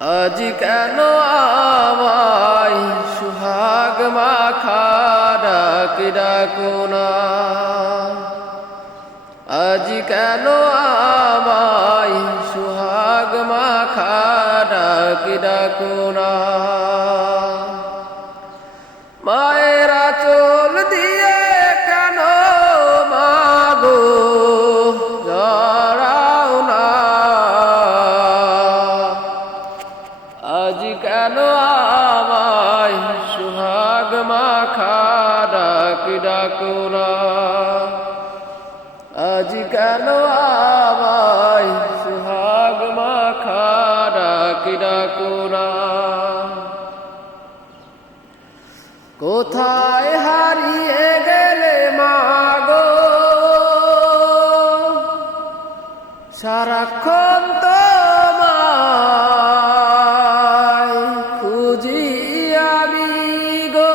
আজ কেন আমায় সুহাগ মাখা ডাক ডাকো না, আজ কেন আমায় সুহাগ মাখা ডাক ডাকো না। মায়ের আঁচল দিয়ে কেন মাগো জড়াও না, আজ কেন আমায় সুহাগ মাখা ডাক ডাকো না, আজ কেন আমায় সুহাগ মাখা ডাক ডাকো না। কোথায় হারিয়ে গেলে মাগো সারাক্ষণ তোমায় খুঁজি আমি গো,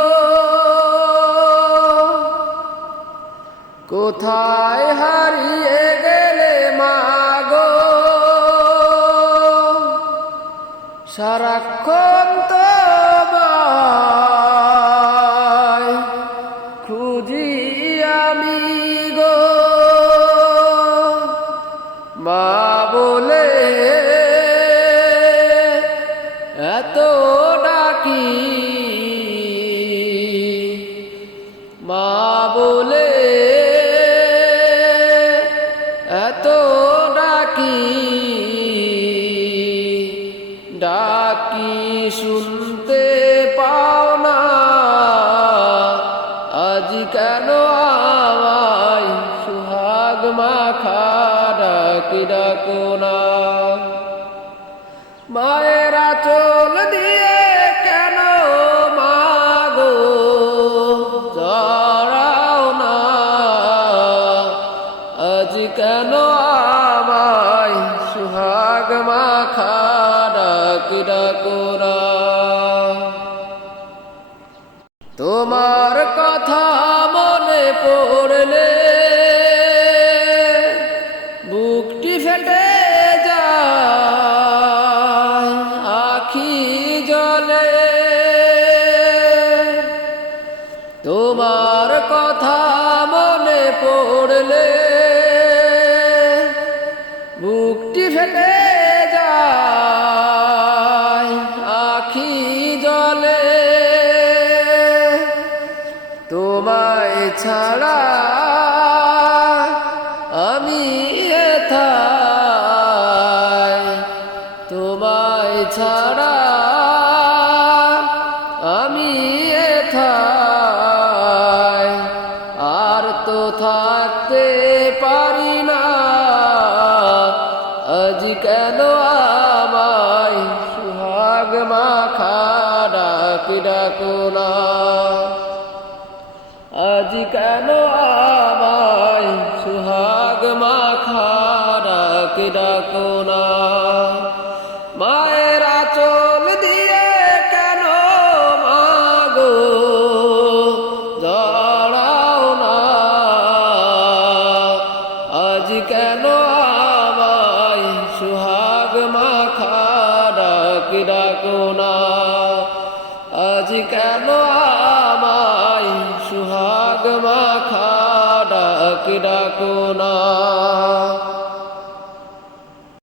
কোথায় হারিয়ে গেলে মাগো সারাক্ষণ তোমায় খুঁজি আমি গো। মা বলে এত ডাকি, মা বলে এত ডাকি, ডাকি শুনতে পাও না, আজ কেন আমায় সুহাগ মাখা ডাক ডাকো না। মায়ের আঁচল দিয়ে কেন মাগো জড়াও না, আজ কেন আমায় সুহাগ মাখা ডাক ডাকো না। তোমার কথা মনে পড়লে বুকটি ফেটে যায় আখি জলে, তোমার কথা মনে পড়লে বুকটি ফেটে যায় আখি জলে। তোমায় ছাড়া আমি এথায়, তোমায় ছাড়া আমি এথায় আর তো থাকতে পারি না, আজ কেন আমায় সুহাগ মাখা ডাক ডাকো না, আজ কেন আমায় সুহাগ মাখা ডাক ডাকো না। মায়ের আঁচল দিয়ে কেন মাগো জড়াও না, আজ কেন আমায় সুহাগ মাখা ডাক ডাকো না, আজ কেন আমায় সুহাগ মাখা ডাক ডাকো না।